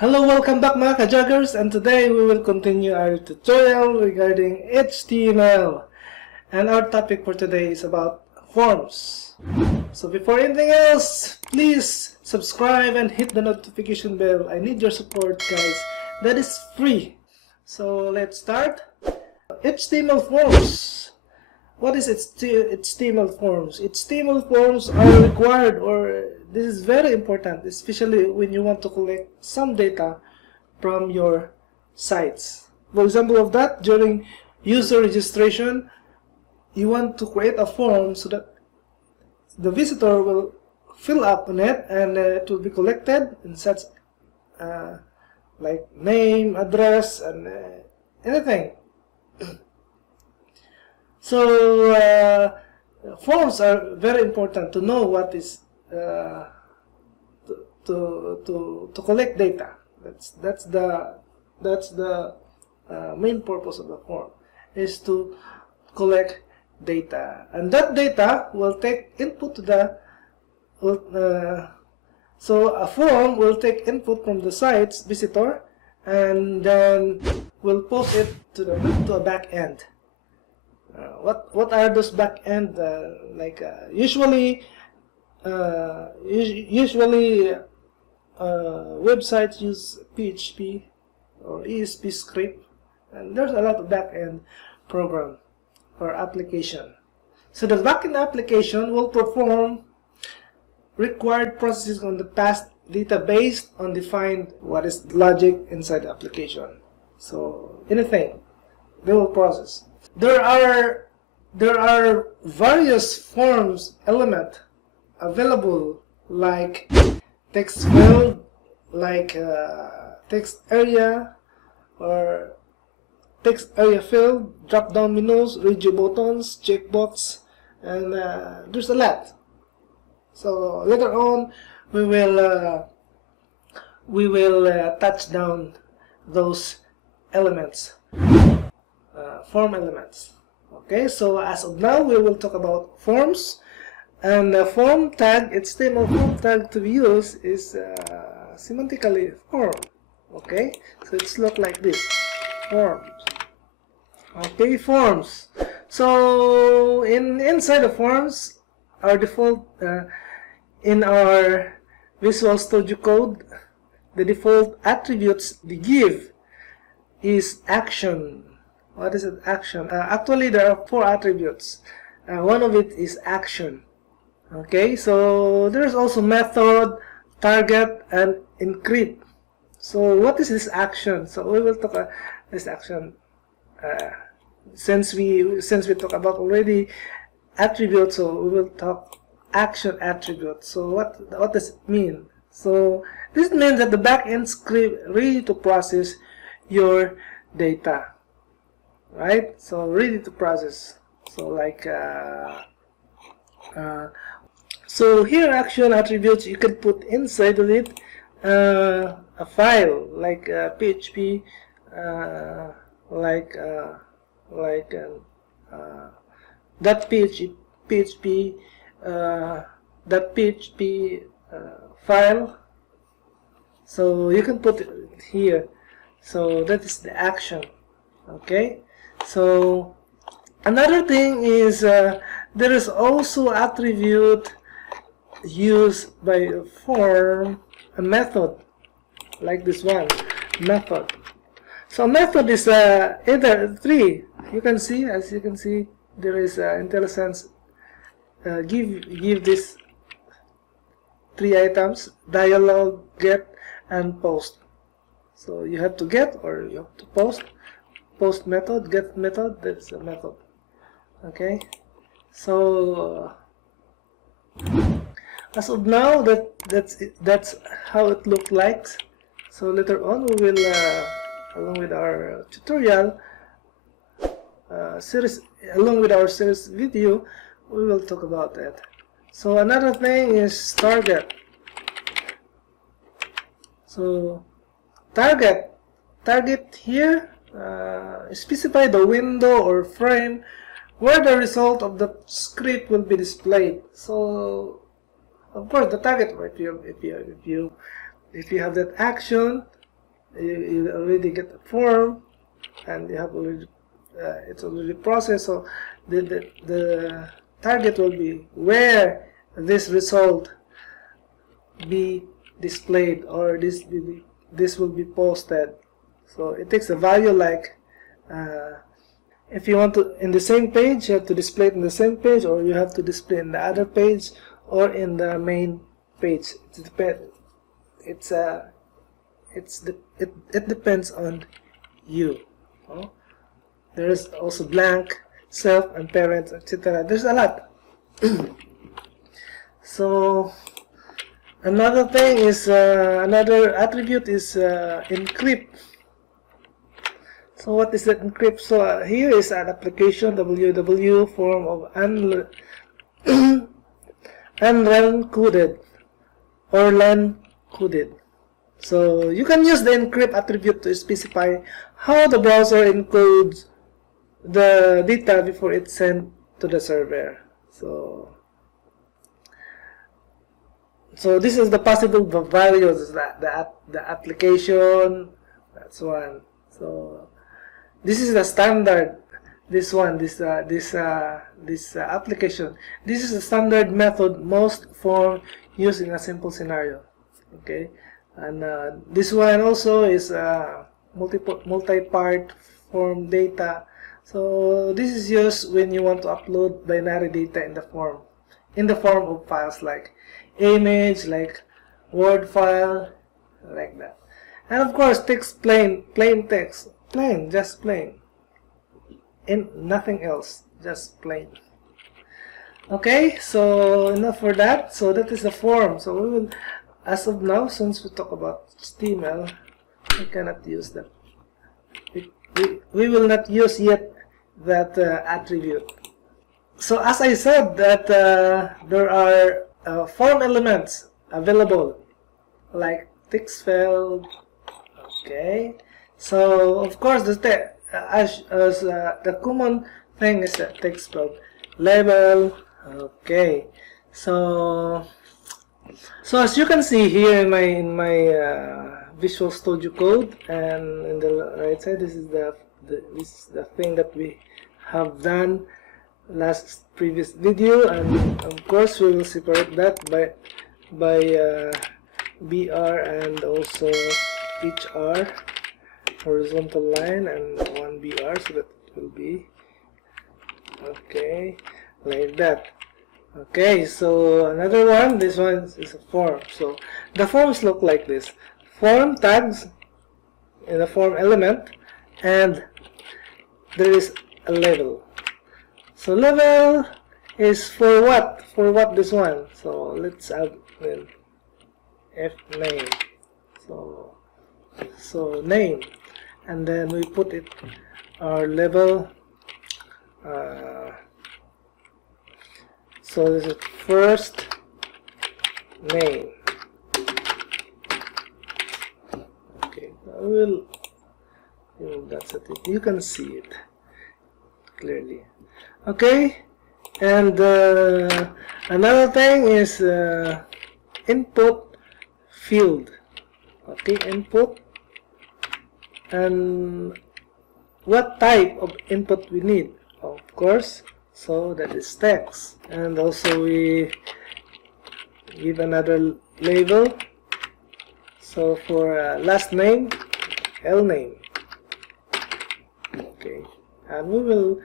Hello, welcome back mga ka-joggers, and today we will continue our tutorial regarding HTML. And our topic for today is about forms. So before anything else, please subscribe and hit the notification bell. I need your support, guys. That is free. So let's start. HTML forms. What is HTML forms? HTML forms are required, or this is very important, especially when you want to collect some data from your sites. For example of that, during user registration, you want to create a form so that the visitor will fill up on it, and it will be collected in such like name, address, and anything. So forms are very important to know what is to collect data. That's the main purpose of the form, is to collect data, and that data will take input to the so a form will take input from the site's visitor, and then will post it to a back end. What are those back end? Usually websites use PHP or ESP script, and there's a lot of back end program or application. So the back end application will perform required processes on the past data based on defined what is logic inside the application. So anything they will process. There are various forms element available, like text field, like text area or text area field, drop down menus, radio buttons, checkbox, and there's a lot. So later on we will touch down those elements. Form elements. Okay, so as of now we will talk about forms, and the form tag, HTML form tag to be used is semantically form. Okay, so it's look like this, forms. Okay, forms. So inside the forms, our default in our Visual Studio Code, the default attributes they give is action. What is it? Action. Actually, there are 4 attributes. One of it is action. Okay, so there's also method, target, and encrypt. So what is this action? So we will talk about this action since we talk about already attributes. So we will talk action attribute. So what does it mean? So this means that the backend script ready to process your data. Right, so ready to process. So like so here action attributes, you can put inside of it a file like PHP, that PHP file. So you can put it here. So that is the action. Okay. So another thing is there is also attribute used by a form, a method, like this one, method. So method is either 3. You can see, as you can see, there is IntelliSense give this 3 items: dialog, get, and post. So you have to get or you have to post. Post method, get method, that's a method. Okay, so as of now that's how it looked like. So later on we will along with our tutorial series, along with our series video, we will talk about that. So another thing is target. So target here specify the window or frame where the result of the script will be displayed. So of course the target, if you have that action, you already get a form, and you have already it's already processed. So the target will be where this result be displayed, or this will be posted. So it takes a value like if you want to in the same page, you have to display it in the same page, or you have to display in the other page, or in the main page. It depends on you. There is also blank, self, and parents, etc. There's a lot. So another thing is another attribute is encrypt. So what is that encrypt? So here is an application www form of unlen coded or len coded. So you can use the encrypt attribute to specify how the browser encodes the data before it's sent to the server. So this is the possible values, the application. That's one. So this is the standard. This application. This is the standard method most form used in a simple scenario. Okay, and this one also is multi-part form data. So this is used when you want to upload binary data in the form of files like image, like Word file, like that. And of course, text, plain text, just plain, and nothing else, just plain. Okay, so enough for that. So that is the form. So we will, as of now, since we talk about HTML, we cannot use that. We will not use yet that attribute. So as I said that there are form elements available, like text field. Okay, so of course the common thing is the text field, label. Okay, so as you can see here in my Visual Studio Code, and in the right side, this is the thing that we have done previous video, and of course we will separate that by BR and also HR, horizontal line, and one BR, so that it will be okay like that. Okay, so another one, this one is a form. So the forms look like this: form tags in the form element, and there is a label. So label is for what? For what this one? So let's add F name. So name, and then we put it our label. So this is first name. Okay, that's it. You can see it clearly. Okay, and another thing is input field. Okay, input, and what type of input we need, of course. So that is text, and also we give another label. So for last name, L name. Okay, and we will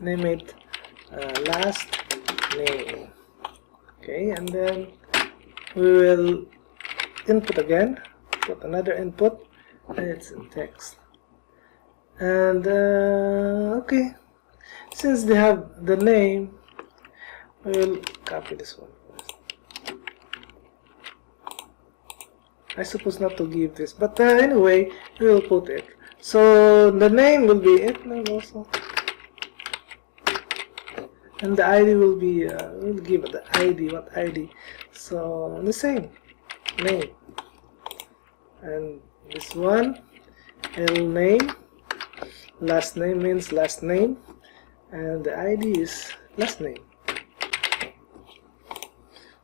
name it last name. Okay, and then we will input again, put another input, and it's in text. And okay, since they have the name, we will copy this one first. I suppose not to give this, but anyway, we will put it. So the name will be it name also, and the ID will be we'll give it the ID. What ID? So the same name, and this one L name, last name means last name, and the ID is last name.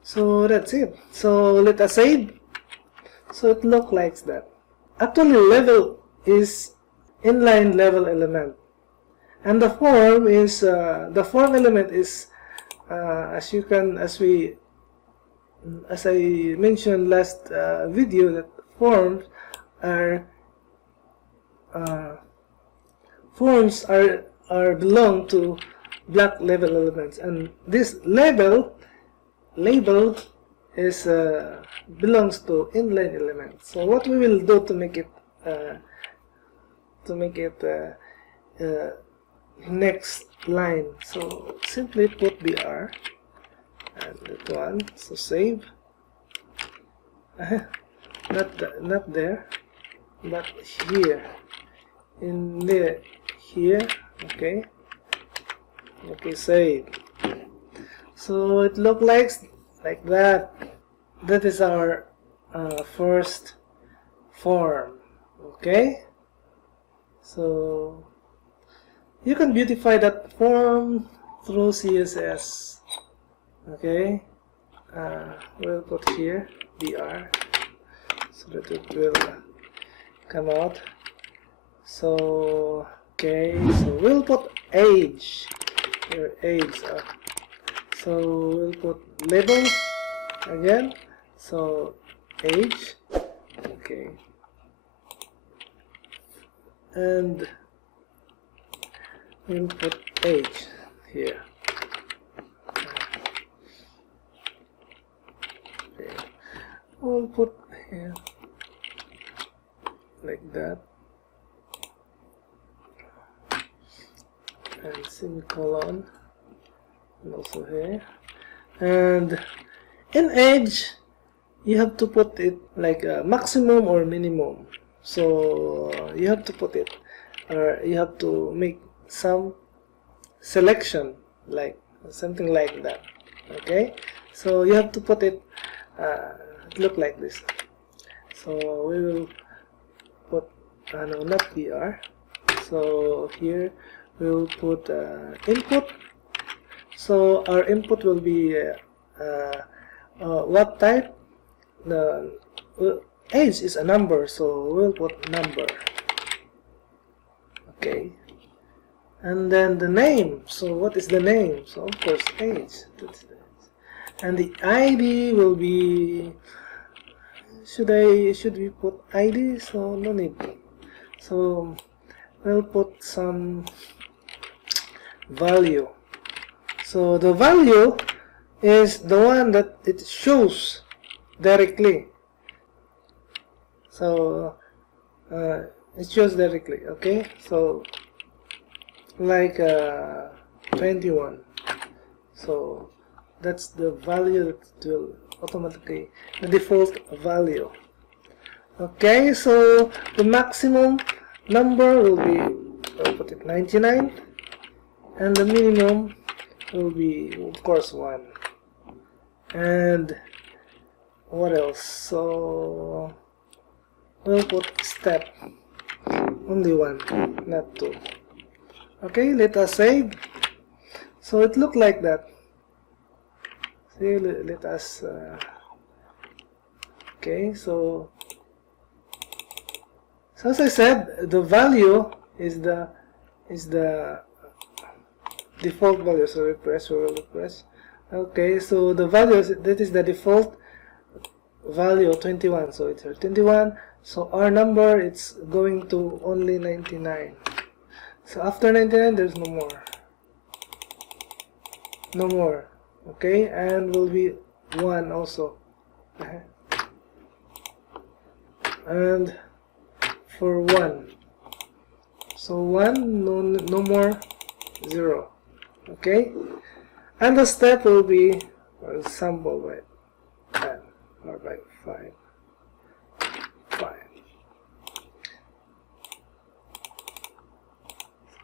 So that's it. So let us save. So it looks like that. actually level is inline level element, and the form is the form element is as I mentioned last video, that forms are belong to block level elements, and this label is belongs to inline elements. So what we will do to make it next line, so simply put br and that one, so save. Not there, but here, in there, here. Okay, save. So it look like that. That is our first form. Okay, so you can beautify that form through CSS. Okay, we'll put here br so that it will come out. So okay, so we'll put age here, age. So we'll put label again, so age. Okay, and we'll put age here. Okay. We'll put here like that, and semicolon, and also here. And in age, you have to put it like a maximum or minimum. So you have to put it, or you have to make some selection, like something like that. Okay, so you have to put it look like this. So we will put no, not br. So here we will put input. So our input will be what type? The age is a number, so we'll put number. Okay, and then the name. So what is the name? So of course age. That's the age. And the ID will be, should we put ID? So no need. So we'll put some value. So the value is the one that it shows directly. So it shows directly. Okay, so like 21. So that's the value that will automatically, the default value. Okay, so the maximum number will be, I'll put it 99, and the minimum will be of course 1. And what else? So we'll put step, only 1, not 2. Okay, let us save. So it look like that. See, let us okay, so as I said, the value is the default value. So refresh, we will refresh. Okay, so the value that is the default value 21. So it's 21. So our number, it's going to only 99. So after 99, there's no more. No more. Okay, and will be 1 also. And for 1, so 1, no more 0. Okay, and the step will be sample by 10 or by 5.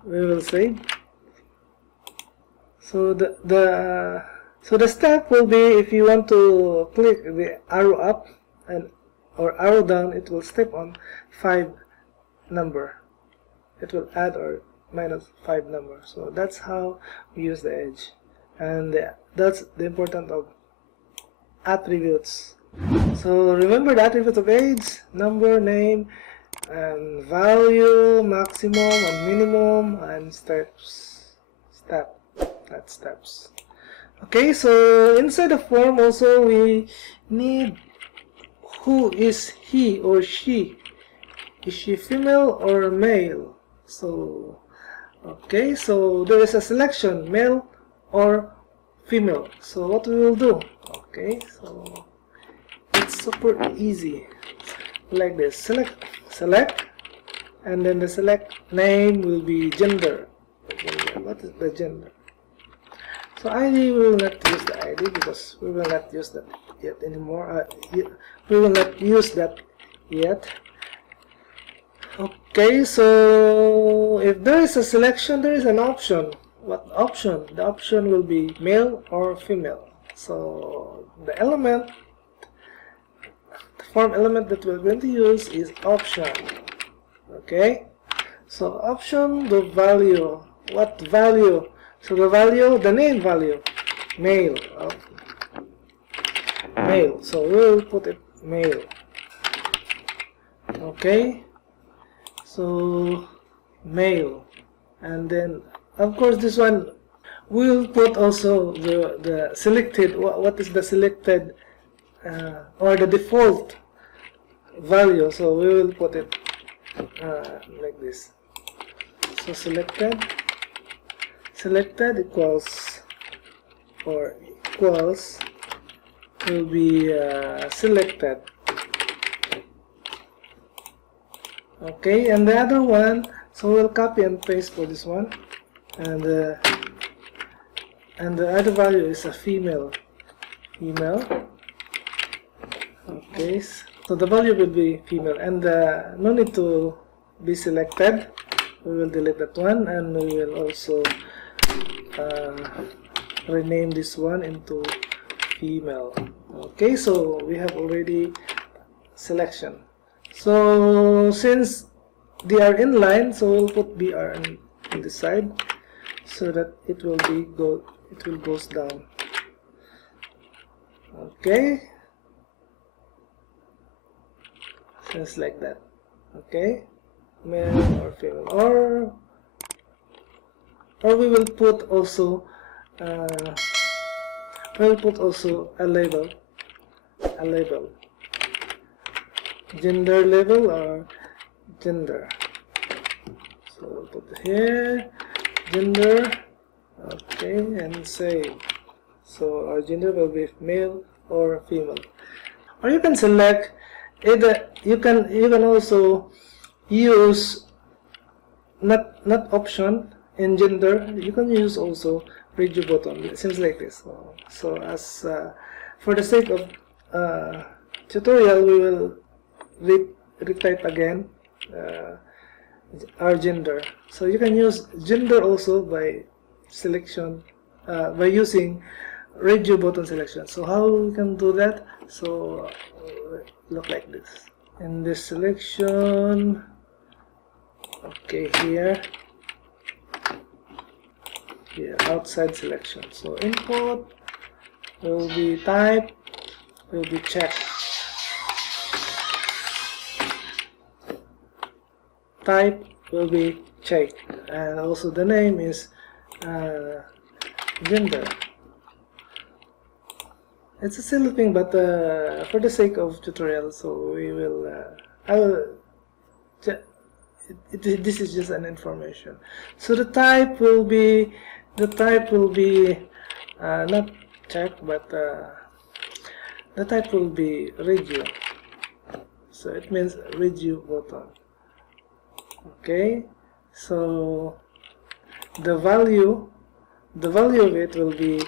We will save. So the step will be, if you want to click the arrow up and or arrow down, it will step on 5 number. It will add or minus 5 number. So that's how we use the edge, and that's the importance of attributes. So remember the attributes of age: number, name, and value, maximum and minimum, and steps. That's steps. Okay, so inside the form also we need who is he or she. Is she female or male? So okay, so there is a selection, male or female. So what we will do? Okay, so it's super easy. Like this, select, and then the select name will be gender. What is the gender? So ID, we will not use the ID because we will not use that yet anymore. We will not use that yet. Okay, so if there is a selection, there is an option. What option? The option will be male or female. So the element, the form element that we're going to use is option. Okay, so option, the value. What value? So the value, the name value, male. Male. So we'll put it male. Okay. So male, and then of course this one we'll put also the selected. What is the selected or the default value? So we will put it like this. So selected equals or equals will be selected. Okay, and the other one, so we'll copy and paste for this one, and the other value is a female. Okay, so the value will be female, and no need to be selected. We will delete that one, and we will also rename this one into female. Okay, so we have already selection. So since they are in line, so we'll put BR in the side so that it will goes down. Okay, just like that. Okay, male or female, or we will put also a label. Gender label or gender. So we'll put here gender. Okay, and save. So our gender will be male or female. Or you can select either. You can also use not option in gender. You can use also radio button. It seems like this. So as for the sake of tutorial, we will retype again our gender. So you can use gender also by selection, by using radio button selection. So how we can do that? So look like this. In this selection, okay, here outside selection. So input will be type, will be check. Type will be check, and also the name is gender. It's a simple thing, but for the sake of tutorial, so we will this is just an information. So the type will be not check, but the type will be radio. So it means radio button. Okay, so the value of it will be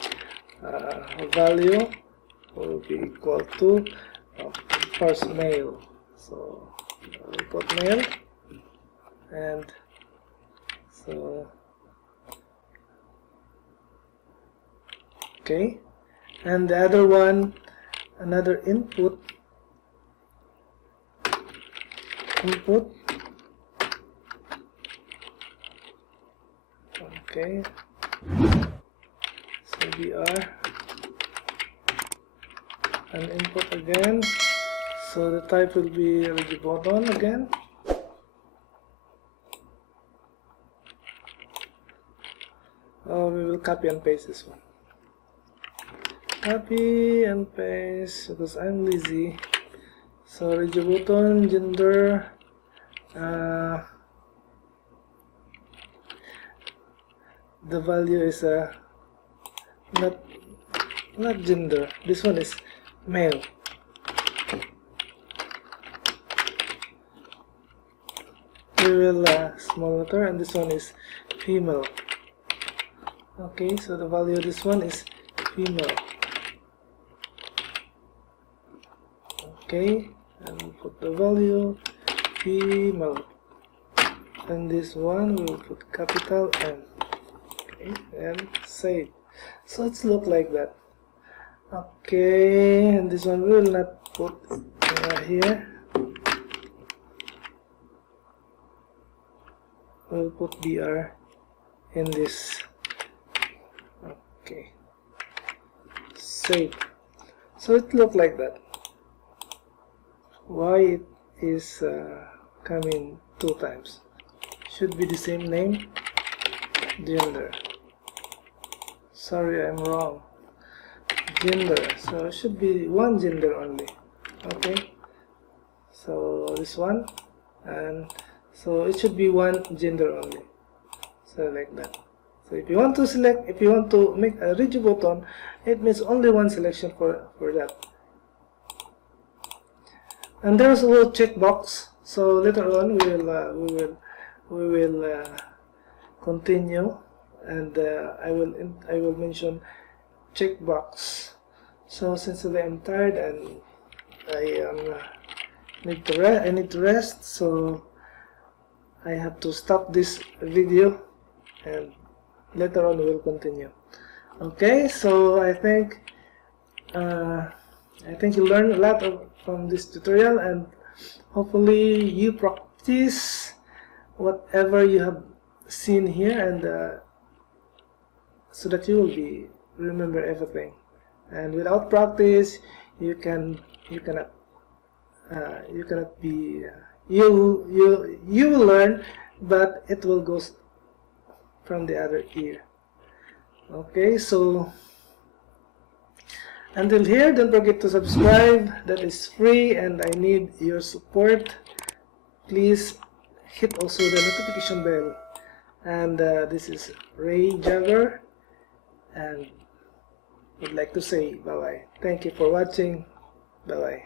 value will be equal to first male. So we put male, and so okay, and the other one, another input okay, so BR and input again. So the type will be radio button again. we will copy and paste this one. Copy and paste because I'm lazy. So Reyjager button, gender, the value is not gender. This one is male. We will small letter, and this one is female. Okay, so the value of this one is female. Okay, and we'll put the value female, and this one we'll put capital M. Okay, and save. So it's look like that. Okay, and this one we will not put here. We'll put BR in this. Okay, save. So it look like that. Why it is coming 2 times? Should be the same name. Gender. Sorry, I'm wrong. Gender. So it should be 1 gender only. Okay. So this one, and so it should be 1 gender only. So like that. So if you want to select, if you want to make a Reyjager button, it means only 1 selection for that. And there's a little checkbox. So later on we will continue, and I will mention checkbox. So since I'm tired and I need to rest, so I have to stop this video, and later on we'll continue. Okay, so I think you learned a lot from this tutorial, and hopefully you practice whatever you have seen here, and so that you will remember everything. And without practice, you cannot be you will learn, but it will go from the other ear. Okay, so until here, don't forget to subscribe. That is free, and I need your support. Please hit also the notification bell. And this is Reyjager, and would like to say bye bye. Thank you for watching. Bye bye.